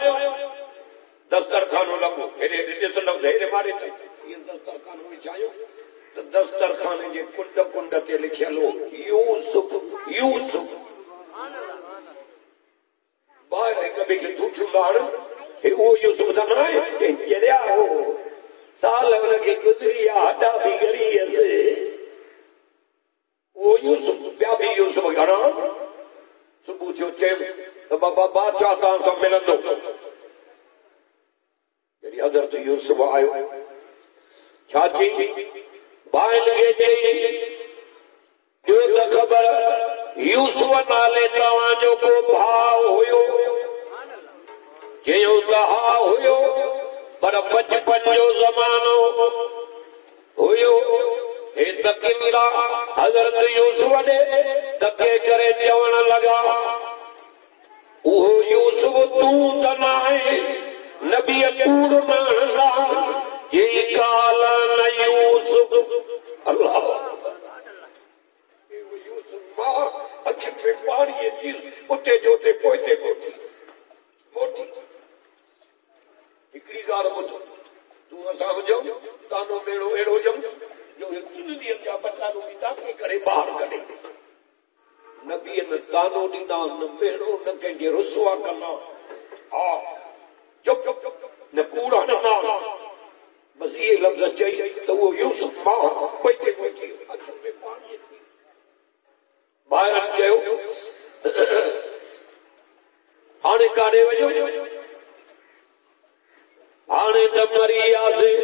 दस्तरखानो लॻो हेॾे ॾिस लॻो हेॾे मारे दस्तरखानो विछायो त दस्तरखाने जे कुंड कुंड ते लिखियल हो यूसुफ यूसुफ कान वो यूसुफ सा ना है चलिया हो साल उनके गुजरी हड्डा भी गरी ऐसे वो यूसुफ प्या भी यूसुफ घणा सुबह जो चेम तो बाबा बादशाह तां सां मिलंदो जॾहिं हज़रत यूसुफ आयो छा चई भाइनि खे चई ॿियो त ख़बर यूसुफ नाले तव्हांजो को भाउ हुयो चयो त हा हुयो पर बचपन जो ज़मानो हुयो हे तकिंदा हज़रत यूसुफ ॾे धके करे चवण लॻा उहो यूसुफ तूं त न आहे नबी कूड़ न हणंदा ये काल न यूसुफ अल्लाह यूसुफ मां अखियुनि में पाणी अची उते जो उते पोइते मोटी हिकिड़ी ॻाल्हि ॿुध तूं असां हुजऊं तानो बेड़ो अहिड़ो हुजऊं जो 3 ॾींहंनि जा बचा रोटी टाके करे ॿाहिरि कढे नबीअ न तानो ॾींदा न बेड़ो न कंहिंखे रुसवा कंदा हा चुप न कूड़ हणंदा बस इहे लफ़्ज़ चई त उहो यूसुफ मां पोइते मोटी अखियुनि में पाणी अची ॿाहिरि चयो हाणे काॾे वञो हाणे त मरी वियासीं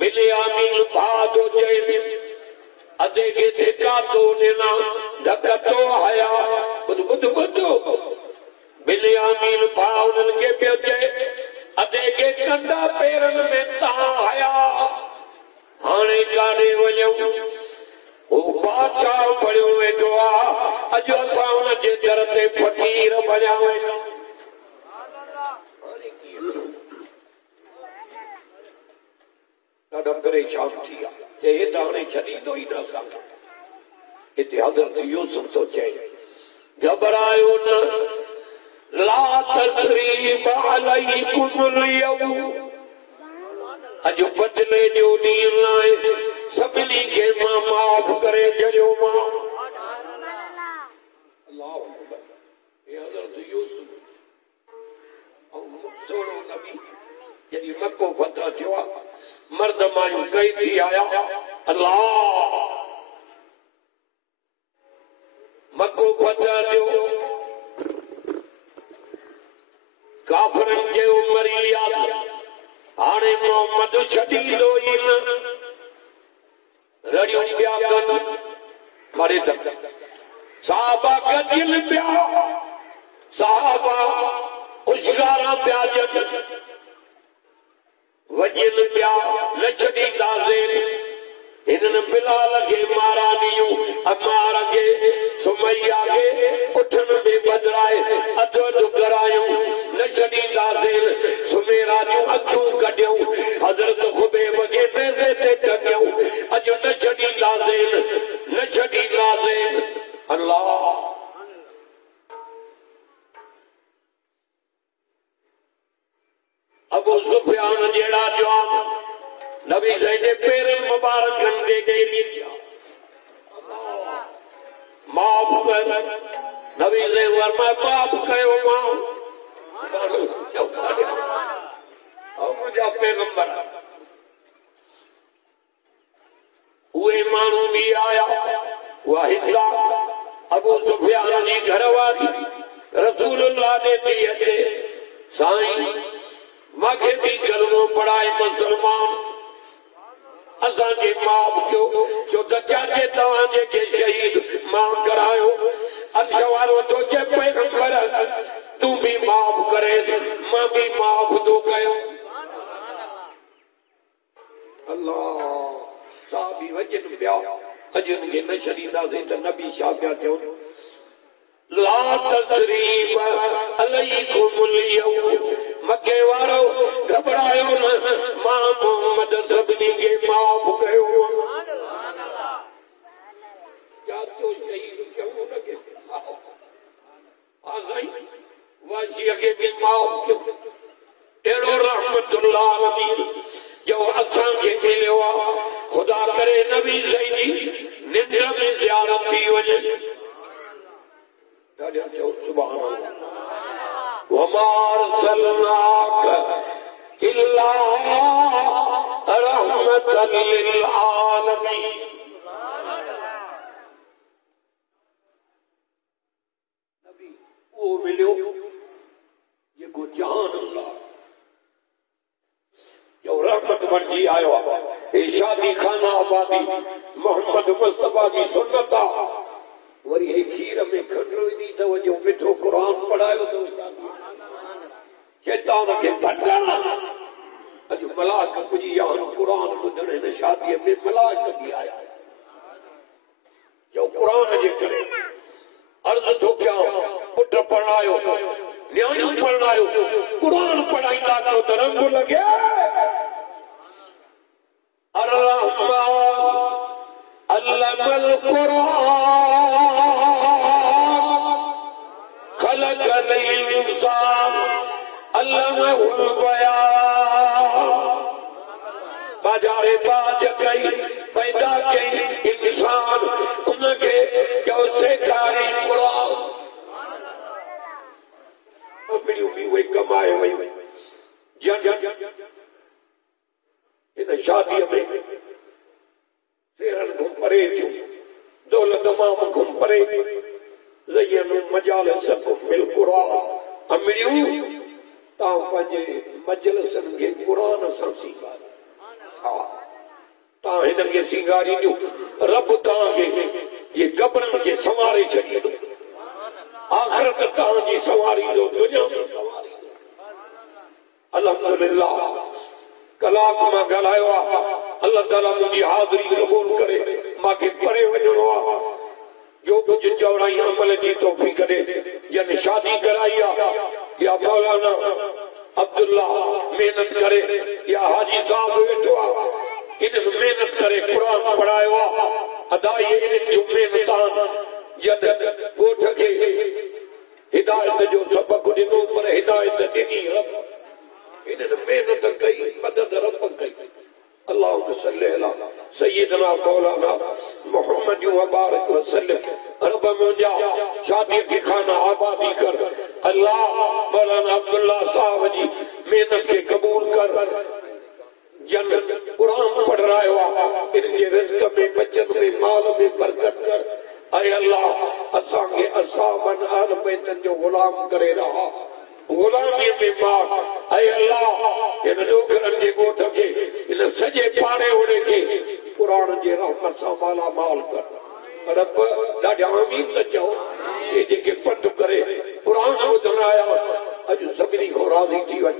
बिन्यामीन भाउ जो चए अधे खे धिका तो ॾिना धक तो हया ॿुध बिन्यामीन भाउ उन्हनि खे पियो चए अधे खे कंडा पेरनि में तव्हां हया हाणे काॾे वञूं वो बादशाह बणियो वेठो आहे अॼु असां हुनजे दर ते फ़क़ीर बणिया वेठा ॾाढा परेशान थी विया हे त हाणे छॾींदो ई न असांखे हिते हज़रत यूसुफ थो चए घबरायो न ला तस्रीब अलैकुम अल्यौम अॼु बदिले जो ॾींहुं आहे सभिनी खे मां माफ़ करे छॾियो मां अल्लाह अकबर हे हज़रत यूसुफ ऐं सोणो नबी जॾहिं मको फतह थियो आहे मर्द मायूं कई थी आया अल्लाह मको फतह थियो काफ़िरनि चयो मरी विया हाणे मोहम्मद छॾींदो ई न रड़ियूं पिया कनि मरे त साहबा गदियनि पिया साहबा होशियारा पिया ॼनि वॼनि पिया न छॾींदासीं हिननि बिलाल खे मारा ॾियूं अमार खे सुमैया खे उठनि में बदिराए अधु अधु करायूं न छॾींदासीं सुमेरा जूं अखियूं कढियूं हज़रत ख़ुबैब खे नेज़े ते टंगियूं अॼु न छॾींदासीं अल्लाह अबू सुफियान जहिड़ा जवान नबी साईं जे पेरनि मुबारकनि ते किरी विया माफ़ कर नबी साईं फरमाया माफ़ कयो मां मुंहिंजा पैगंबर उहे माण्हू बि आया उहा हिकड़ा अबू सुफियान जी घरवारी रसूलुल्लाह ॾे थी अचे साईं मूंखे बि कलमो पढ़ाए मुसलमान असांखे माफ़ कयो छो त चाचे तव्हांजे खे शहीद मां करायो अर्श वारो तो चए पैगंबर तूं बि माफ़ करे मां बि माफ़ थो कयो अल्लाह साहबी वजन पिया अॼु खे न छॾींदासीं त नबी छा पिया चवनि ला तस्रीब अलैकुम अल्यौम मके वारो घबरायो न मां मोहम्मद सभिनी खे माफ़ कयो क्या तो शहीद क्यों लगे साईं वासीअ खे बि माफ़ कयो अहिड़ो रहमतुल्लाह अलमीन जो असांखे मिलियो आहे ख़ुदा करे नबी साईं जी निंड में ज़ियारत थी वञे सुभान अल्लाह वो मिलो ये को जहान अल्लाह जो रहमत बन जी आयो ये शादी खाना आबादी मोहम्मद मुस्तफा की सुन्नत वरी ये खीर में खंडो दी तो जो मिठो कुरान पढ़ायो तो शैतान के भटका अज मलाक पुजी यान कुरान बुधने ने शादी में मलाक भी आया जो कुरान जे करे अर्ज तो क्या पुट पढ़ायो न्याणियों पढ़ायो कुरान पढ़ाईंदा तो तरंग लगे अल्लामल कुरान खलकल इंसान अल्लामहुल बयान बाजारे बाज कई पैदा कई इंसान उनके जो सेखारी कुरान भी वही कमाए वही जन इन शादी में सेरन को परे थी दौलत माम को परे ज़यन मजालिसकुम बिल कुरान अमरियूं ता पंजे मजलिसन के कुरान सां सिंगार हा ता हिन के सिंगारी जो रब ता के ये कब्रन के संवारे छड़ी आखिरत ता जी संवारी दो दुनिया में संवारी अल्हम्दुलिल्लाह कलाक मां गलायो अल्लाह ताला मुझी हाज़री कबूल करे माके परे वजणो जो कुछ चौड़ाई अमल की तौफीक दे जन शादी कराई या मौलाना अब्दुल्ला मेहनत करे या हाजी साहब वेठो इन मेहनत करे कुरान पढ़ायो अदाई इन जो मेहनतान जन गोठ के हिदायत जो सबक दिनो पर हिदायत दिनी रब इन मेहनत कई मदद रब कई अल्लाहुम्मा सल्ली अला सय्यदना मौलाना मुहम्मद व बारिक व सल्लम रब मुंजा शादी के खाना आबादी कर अल्लाह मौलाना अब्दुल्ला साहब जी मेहनत के कबूल कर जन कुरान पढ़ रहा है इनके रिज़्क़ में बचत में माल में बरकत कर अय अल्लाह असां के असाबन आल बैतन जो गुलाम करे रहा गुलामी में मार अय अल्लाह इन लोकरन जे गोठ के इन सजे पाड़े ओड़े के कुरान जे रहमत सां माला माल कर रब ॾाढा आमीन त चओ ये जेके पंध करे कुरान ॿुधण आया अॼु सभिनी खां राज़ी थी वञ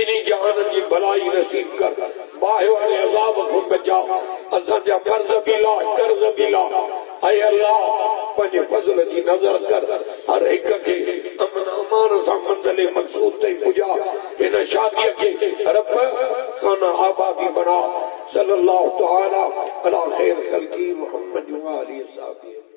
ॿिन्ही जहाननि जी भलाई नसीब कर बाहि वारे अज़ाब खां बचा असांजा कर्ज़ बि ला कर्ज़ बि ला अय अल्लाह पंहिंजे फज़ल जी नज़र कर हर हिक खे अमन अमान सां मंज़िल मक़सूद ताईं पुॼा हिन शादीअ खे रब खाना आबादी बना सल्लल्लाहु तआला अला खैर ख़ल्क़ी मुहम्मद व आलिहि वसहबिहि